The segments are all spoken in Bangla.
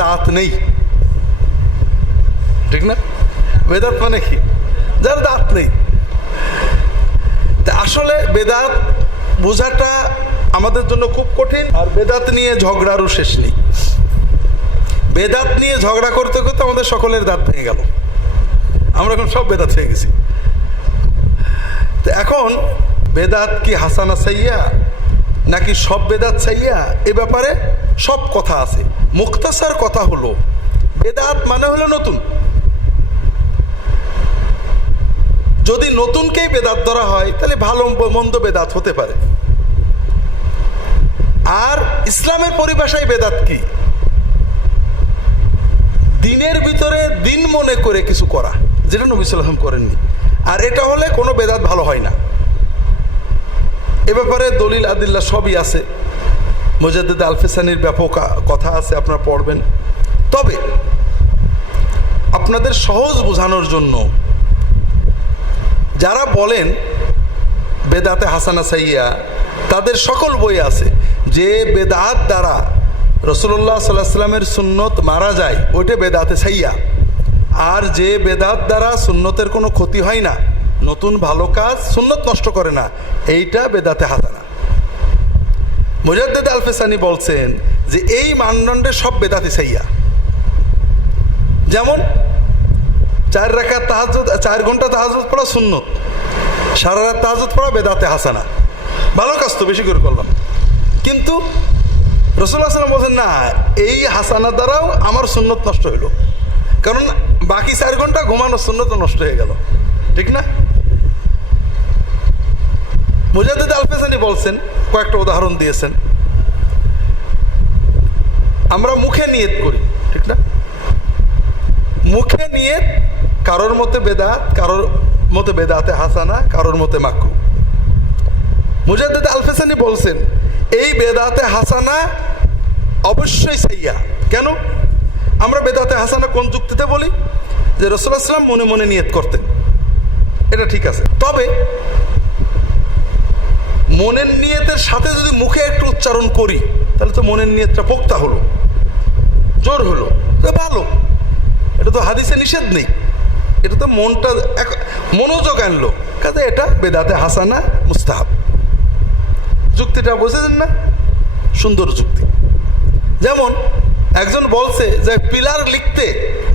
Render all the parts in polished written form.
দাঁত নেই, ঠিক না? বেদাত মানে কি? যার দাঁত নেই। তা আসলে বেদাত বোঝাটা আমাদের জন্য খুব কঠিন। আর বেদাত নিয়ে ঝগড়ারও শেষ নেই। বেদাত নিয়ে ঝগড়া করতে করতে আমাদের সকলের দাঁত ভেঙে গেল, আমরা এখন সব বেদাত হয়ে গেছি। তো এখন বেদাত কি হাসানা সাইয়া নাকি সব বেদাত সাইয়া, এ ব্যাপারে সব কথা আছে। মুখতাসার কথা হলো, বেদাত মানে হলো নতুন। যদি নতুনকেই বেদাত ধরা হয় তাহলে ভালো মন্দ বেদাত হতে পারে। আর ইসলামের পরিভাষায় বেদাত কি? দিনের ভিতরে দিন মনে করে কিছু করা, যেটা নবী সাল্লাল্লাহু আলাইহি ওয়াসাল্লাম করেননি। আর এটা হলে কোনো বেদাত ভালো হয় না। এ ব্যাপারে দলিল আদিল্লা সবই আছে। মুজাদ্দিদ আল-ফিসানির ব্যাপক কথা আছে, আপনারা পড়বেন। তবে আপনাদের সহজ বোঝানোর জন্য যারা বলেন বেদাতে হাসানা সাইয়া, তাদের সকল বই আছে যে বেদাত দ্বারা রাসূলুল্লাহ সাল্লাল্লাহু আলাইহি ওয়াসাল্লামের সুন্নত মারা যায়, ওইটা বেদাতে সাইয়া। আর যে বেদাত দ্বারা সুন্নতের কোনো ক্ষতি হয় না, নতুন ভালো কাজ সুন্নত নষ্ট করে না, এইটা বেদাতে হাসানা। মুজাদ্দিদ আল-ফিসানি বলছেন যে এই মানদণ্ডে সব বেদাতে সাইয়া। যেমন 4 রাকাত তাহাজ্জুদ, 4 ঘন্টা তাহাজ্জুদ পড়া সুন্নত, সারা রাত তাহাজ্জুদ পড়া বেদাতে হাসানা। ভালো কাজ তো বেশি করে করলাম, কিন্তু রাসূলুল্লাহ সাল্লাল্লাহু আলাইহি ওয়াসাল্লাম বলেন না, এই হাসানা দ্বারাও আমার সুন্নত নষ্ট হইল, কারণ বাকি 4 ঘন্টা ঘুমানোর সুন্নত নষ্ট হয়ে গেল, ঠিক না? মুজাদ্দিদ আল-ফিসানি বলছেন, কয়েকটা উদাহরণ দিয়েছেন। আমরা মুখে নিয়ত করি, ঠিক না? মুখে নিয়ত কারোর মতে বেদাত, কারোর মতে বেদাতে হাসানা, কারোর মতে মাকরুহ। মুজাদ্দিদ আল-ফিসানি বলছেন এই বেদাতে হাসানা অবশ্যই সাইয়া। কেন? আমরা বেদাতে হাসানা কোন যুক্তিতে বলি? যে রাসূলুল্লাহ সাল্লাল্লাহু আলাইহি ওয়াসাল্লাম মনে মনে নিয়ত করতেন, এটা ঠিক আছে। তবে মনের নিয়তের সাথে যদি মুখে একটু উচ্চারণ করি, তাহলে তো মনের নিয়তটা পোক্তা হলো, জোর হলো, ভালো। এটা তো হাদিসে নিষেধ নেই, এটা তো মনটা মনোযোগ আনলো, কাজে এটা বেদাতে হাসানা মুস্তাহাব। যুক্তিটা বুঝেছেন না? সুন্দর যুক্তি। যেমন একজন বলছে যে পিলার লিখতে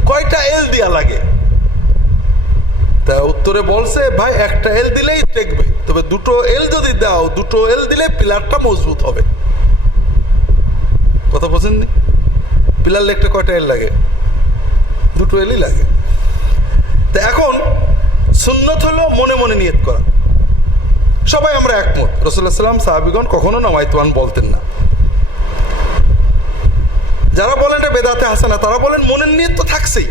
কয়টা এল দিয়া লাগে? তা উত্তরে বলছে, ভাই একটা এল দিলেই টেকবে, তবে 2 এল যদি দাও, 2 এল দিলে পিলারটা মজবুত হবে। কথা বোঝেননি? পিলার লিখতে কয়টা এল লাগে? 2 এলই লাগে। তা এখন সুন্নত হলো মনে মনে নিয়ত করা। সবাই আমরা একমত, রাসূলুল্লাহ সাল্লাল্লাহু আলাইহি ওয়াসাল্লাম সাহাবীগণ কখনো নাওয়াইতুয়ান বলতেন না। যারা বলেন এটা বেদাতে হাসানা, তারা বলেন মনের নিয়ত তো থাকছেই,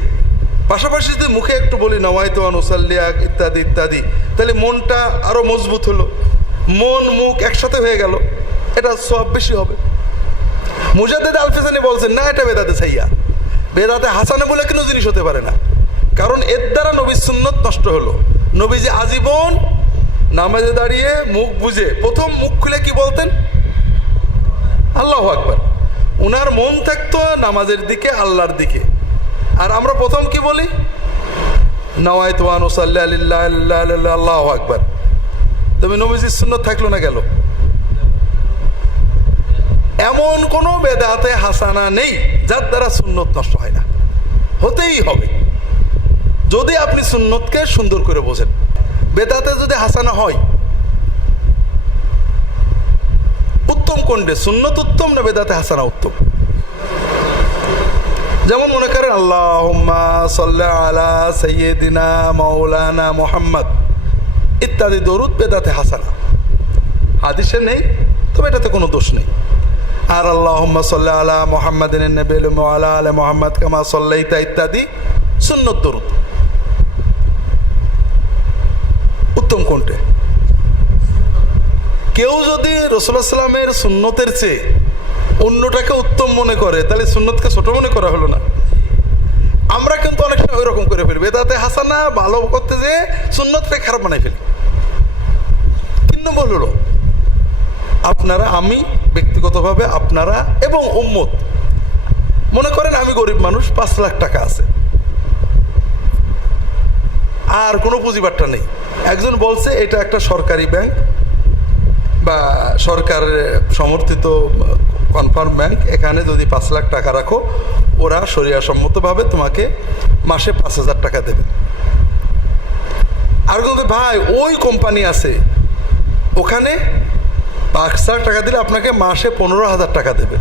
পাশাপাশি যদি মুখে একটু বলি নাওয়াইতুয়ান উসাল্লিয়া ইত্যাদি ইত্যাদি, তাহলে মনটা আরো মজবুত হলো, মন মুখ একসাথে হয়ে গেল, এটা সওয়াব বেশি হবে। মুজাদ্দিদ আল-ফিসানি বলছেন না, এটা বেদাতে সাইয়া। বেদাতে হাসানা বলে কোনো জিনিস হতে পারে না, কারণ এর দ্বারা নবীর সুন্নত নষ্ট হলো। নবীজি আজীবন নামাজে দাঁড়িয়ে মুখ বুঝে, প্রথম মুখ খুলে কি বলতেন? আল্লাহু আকবার। উনার মন থাকতো নামাজের দিকে, আল্লাহর দিকে। আর আমরা প্রথম কি বলি? নাওয়াইতু আন উসাল্লি লিল্লাহি আল্লাহু আকবার। তবে নবীজির সুন্নত থাকলো না, গেল। এমন কোনো বেদাতে হাসানা নেই যার দ্বারা সুন্নত নষ্ট হয় না, হতেই হবে যদি আপনি সুন্নতকে সুন্দর করে বোঝেন। বেদাতে যদি হাসানা হয়, উত্তম কোনটা? সুন্নত উত্তম না বেদাতে হাসানা উত্তম? যেমন মনে করেন আল্লাহুম্মা সাল্লি আলা সাইয়্যিদিনা মাওলানা মুহাম্মদ ইত্যাদি দরুদ বেদাতে হাসানা, হাদিসে নেই, তবে এটাতে কোনো দোষ নেই। আর আল্লাহুম্মা সাল্লি আলা মুহাম্মাদিন নবিয়্যিল ওয়া আলা আলি মুহাম্মদ কামা সাল্লাইতা ইত্যাদি সুন্নত দরুদ। উত্তম কোনটা? কেউ যদি রাসূলুল্লাহ সাল্লাল্লাহু আলাইহি ওয়াসাল্লামের সুন্নতের চেয়ে অন্যটাকে উত্তম মনে করে, তাহলে সুন্নতকে ছোট মনে করা হলো না? আমরা কিন্তু অনেক সময় ওই রকম করে ফেলি, বেদাতে হাসানা ভালো করতে যে সুন্নতকে খারাপ বানাই ফেলি। 3 নম্বর হলো আপনারা, আমি ব্যক্তিগতভাবে, আপনারা এবং উম্মত মনে করেন আমি গরিব মানুষ, 5 লাখ টাকা আছে, আর কোনো পুঁজিবাট্টা নেই। একজন বলছে এটা একটা সরকারি ব্যাংক বা সরকার সমর্থিত কনফার্ম ব্যাংক, এখানে যদি 5 লাখ টাকা রাখো ওরা শরিয়াসম্মতভাবে তোমাকে মাসে 5,000 টাকা দেবে। আর বলতে ভাই ওই কোম্পানি আছে, ওখানে 5 লাখ টাকা দিলে আপনাকে মাসে 15,000 টাকা দেবে।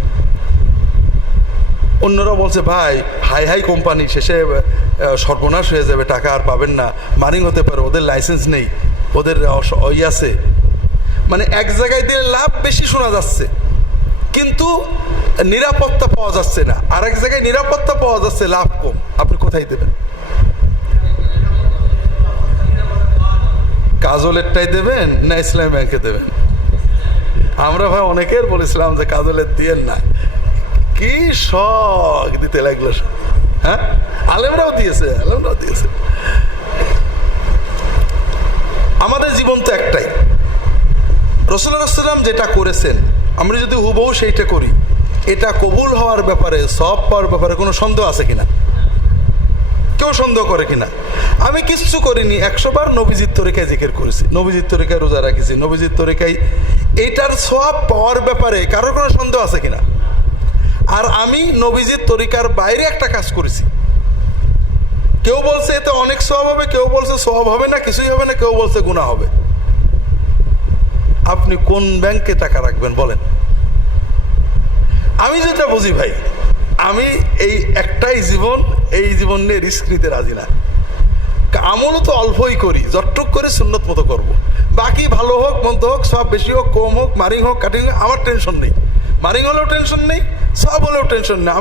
অন্যরা বলছে ভাই হাই হাই কোম্পানি, শেষে সর্বনাশ হয়ে যাবে, টাকা আর পাবেন না, মারিং হতে পারে, ওদের লাইসেন্স নেই, ওদের ওই আছে। মানে এক জায়গায় দিলে লাভ বেশি শোনা যাচ্ছে কিন্তু নিরাপত্তা পাওয়া যাচ্ছে না, আর এক জায়গায় নিরাপত্তা পাওয়া যাচ্ছে লাভ কম। আপনি কোথায় দেবেন? কাজলেরটাই দেবেন না ইসলামী ব্যাংকে দেবেন? আমরা ভাই অনেকের বলেছিলাম যে কাজলের দিয়েন না, কি শখ দিতে লাগলো। হ্যাঁ, আলেমরাও দিয়েছে। আমাদের জীবন তো একটাই, রাসূলুল্লাহ সাল্লাল্লাহু আলাইহি ওয়াসাল্লাম যেটা করেছেন আমরা যদি হুবহু সেইটা করি, এটা কবুল হওয়ার ব্যাপারে, সওয়াব পাওয়ার ব্যাপারে কোনো সন্দেহ আছে কিনা? কেউ সন্দেহ করে কিনা? আমি কিচ্ছু করিনি, 100 বার নবীজির তরিকায় জিকির করেছি, নবীজির তরিকায় রোজা রাখেছি, নবীজির তরিকায়, এটার সওয়াব পাওয়ার ব্যাপারে কারোর কোনো সন্দেহ আছে কিনা? আর আমি নবীজির তরিকার বাইরে একটা কাজ করেছি, কেউ বলছে এতে অনেক সওয়াব হবে, কেউ বলছে সওয়াব হবে না, কিছুই হবে না, কেউ বলছে গুনাহ হবে। আপনি কোন ব্যাংকে টাকা রাখবেন বলেন? আমি যেটা বুঝি ভাই, আমি এই একটাই জীবন, এই জীবন নিয়ে রিস্ক নিতে রাজি না। আমলও তো অল্পই করি, যতটুক করে সুন্নত মতো করবো, বাকি ভালো হোক মন্দ হোক, সব বেশি হোক কম হোক, মারিং হোক কাটিং হোক, আমার টেনশন নেই। মারিং হলেও টেনশন নেই, সব হলেও টেনশন নেই,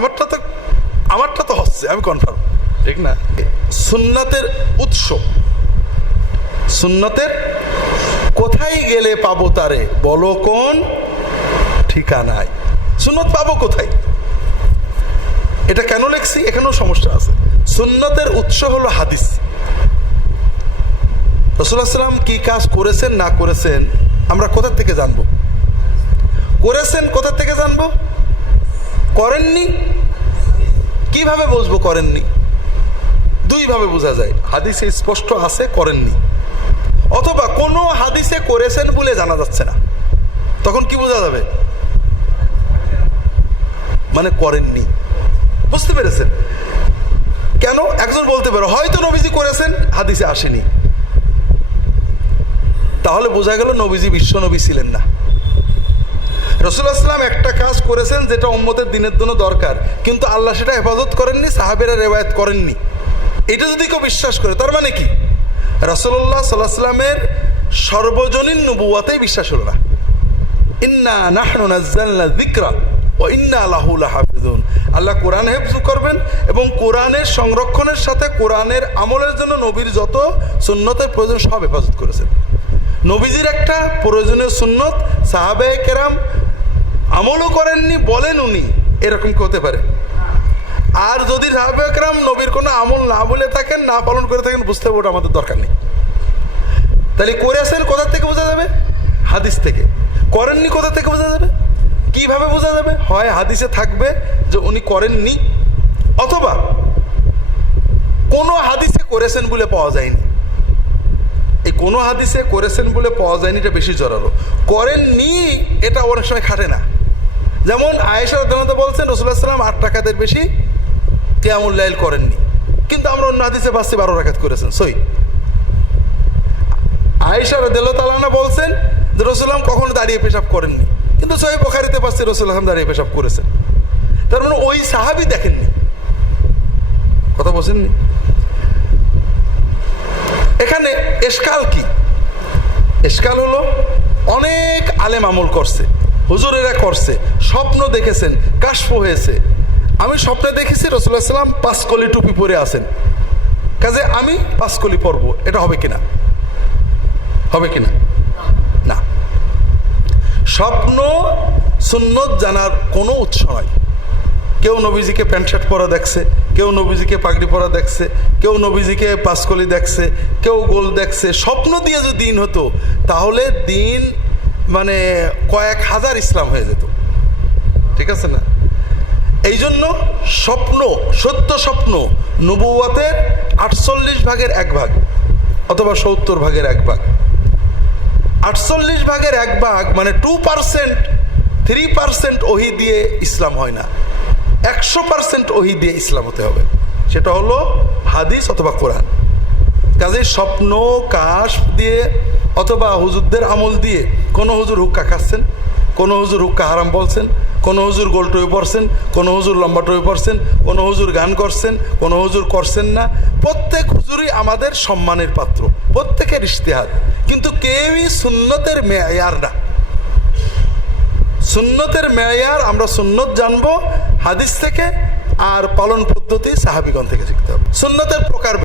আমারটা তো হচ্ছে, আমি কনফার্ম, ঠিক না? সুন্নতের উৎস, সুন্নতের কোথায় গেলে পাবো তারে বলো কোন ঠিকানায়? সুন্নত পাবো কোথায়? এটা কেন লিখছি, এখানেও সমস্যা আছে। সুন্নতের উৎস হলো হাদিস। রাসূলুল্লাহ সাল্লাল্লাহু আলাইহি ওয়াসাল্লাম কি কাজ করেছেন না করেছেন আমরা কোথা থেকে জানবো? করেছেন কোথা থেকে জানবো? করেননি কিভাবে বুঝবো করেননি? 2 ভাবে বোঝা যায়, হাদিসে স্পষ্ট আছে করেননি, অথবা কোনো হাদিসে করেছেন বলে জানা যাচ্ছে না, তখন কি বোঝা যাবে? মানে করেননি। বুঝতে পেরেছেন? কেন? একজন বলতে পারে হয়তো নবীজি করেছেন, হাদিসে আসেনি, তাহলে বোঝা গেল নবীজি বিশ্ব নবী ছিলেন না। রাসূলুল্লাহ সাল্লাল্লাহু আলাইহি ওয়াসাল্লাম একটা কাজ করেছেন যেটা উম্মতের দিনের জন্য দরকার, কিন্তু আল্লাহ সেটা হেফাজত করেননি, সাহাবীরা রিওয়ায়াত করেননি। এটা যদি কেউ বিশ্বাস করে তার মানে কি? রাসূলুল্লাহ সাল্লাল্লাহু আলাইহি ওয়াসাল্লামের সর্বজনীন নবুওয়াতেই বিশ্বাস হলো না। ইন্না নাহনু নাযালনা যিকরা ওয়া ইন্না লাহু লাহাফিজুন। আল্লাহ কোরআন হেফজ করবেন এবং কোরআনের সংরক্ষণের সাথে কোরআনের আমলের জন্য নবীর যত সুন্নতের প্রয়োজন সব হেফাজত করেছেন। নবীজির একটা প্রয়োজনীয় সুন্নত সাহাবায়ে কেরাম আমলও করেননি, বলেন উনি, এরকম কি হতে পারে? আর যদি সাহাবায়ে কেরাম নবীর কোনো আমল না বলে থাকেন, না পালন করে থাকেন, বুঝতে হবে ওটা আমাদের দরকার নেই। তাহলে করেছেন কোথা থেকে বোঝা যাবে? হাদিস থেকে। করেননি কোথা থেকে বোঝা যাবে? কিভাবে বোঝা যাবে? হয় হাদিসে থাকবে যে উনি করেননি, অথবা কোনো হাদিসে করেছেন বলে পাওয়া যায়নি। এই কোনো হাদিসে করেছেন বলে পাওয়া যায়নি, এটা বেশি জোরালো। করেননি এটা অনেক সময় খাটে না। যেমন আয়েশা রাদিয়াল্লাহু আনহা বলছেন রাসূলুল্লাহ সাল্লাল্লাহু আলাইহি ওয়াসাল্লাম 8 রাকাতের বেশি কিয়ামুল লাইল করেননি, কিন্তু আমরা অন্য হাদিসে পাচ্ছি 12 রাকাত করেছেন। সহি আয়েশা রাদিয়াল্লাহু তাআলা আনহা বলছেন যে রাসূলুল্লাহ কখনো দাঁড়িয়ে পেশাব করেননি, কিন্তু সহিহ বুখারীতে পাচ্ছি রাসূলুল্লাহ দাঁড়িয়ে পেশাব করেছেন। তার মানে ওই সাহাবী দেখেননি। কথা বলছেননি? এখানে এশকাল কি? এশকাল হলো অনেক আলেম আমল করছে, হুজুরেরা করছে, স্বপ্ন দেখেছেন, কাশফ হয়েছে। আমি স্বপ্নে দেখেছি রাসূলুল্লাহ সাল্লাল্লাহু আলাইহি ওয়াসাল্লাম 5 কলি টুপি পরে আছেন, কাজে আমি 5 কলি পরবো। এটা হবে কিনা? হবে কিনা? না। স্বপ্ন সুন্নত জানার কোনো উৎস নয়। কেউ নবীজিকে প্যান্ট শার্ট পরা দেখছে, কেউ নবীজিকে পাগড়ি পরা দেখছে, কেউ নবীজিকে 5 কলি দেখছে, কেউ গোল দেখছে। স্বপ্ন দিয়ে যদি দিন হতো তাহলে দিন মানে কয়েক হাজার ইসলাম হয়ে যেত, ঠিক আছে না? এই জন্য স্বপ্ন, সত্য স্বপ্ন নবুওয়াতের 48 ভাগের 1 ভাগ অথবা 70 ভাগের 1 ভাগ। 48 ভাগের 1 ভাগ মানে 2%, 3% ওহী দিয়ে ইসলাম হয় না। 100% ওহী দিয়ে ইসলাম হতে হবে, সেটা হলো হাদিস অথবা কোরআন। কাজে স্বপ্ন কাশ দিয়ে অথবা হুজুরদের আমল দিয়ে কোনো হুজুর হুক্কা খাচ্ছেন, কোনো হুজুর হুক্কা হারাম বলছেন, কোনো হুজুর গোল টই পড়ছেন, কোনো হুজুর লম্বা টই পড়ছেন, কোনো হুজুর গান করছেন, কোনো হুজুর করছেন না। প্রত্যেক হুজুরই আমাদের সম্মানের পাত্র, প্রত্যেকের ইজতিহাদ, কিন্তু কেউই সুন্নতের মেয়ার না। সুন্নতের মেয়ার আমরা সুন্নত জানবো হাদিস থেকে, আর পালন পদ্ধতি সাহাবীগণ থেকে শিখতে হবে। সুন্নতের প্রকার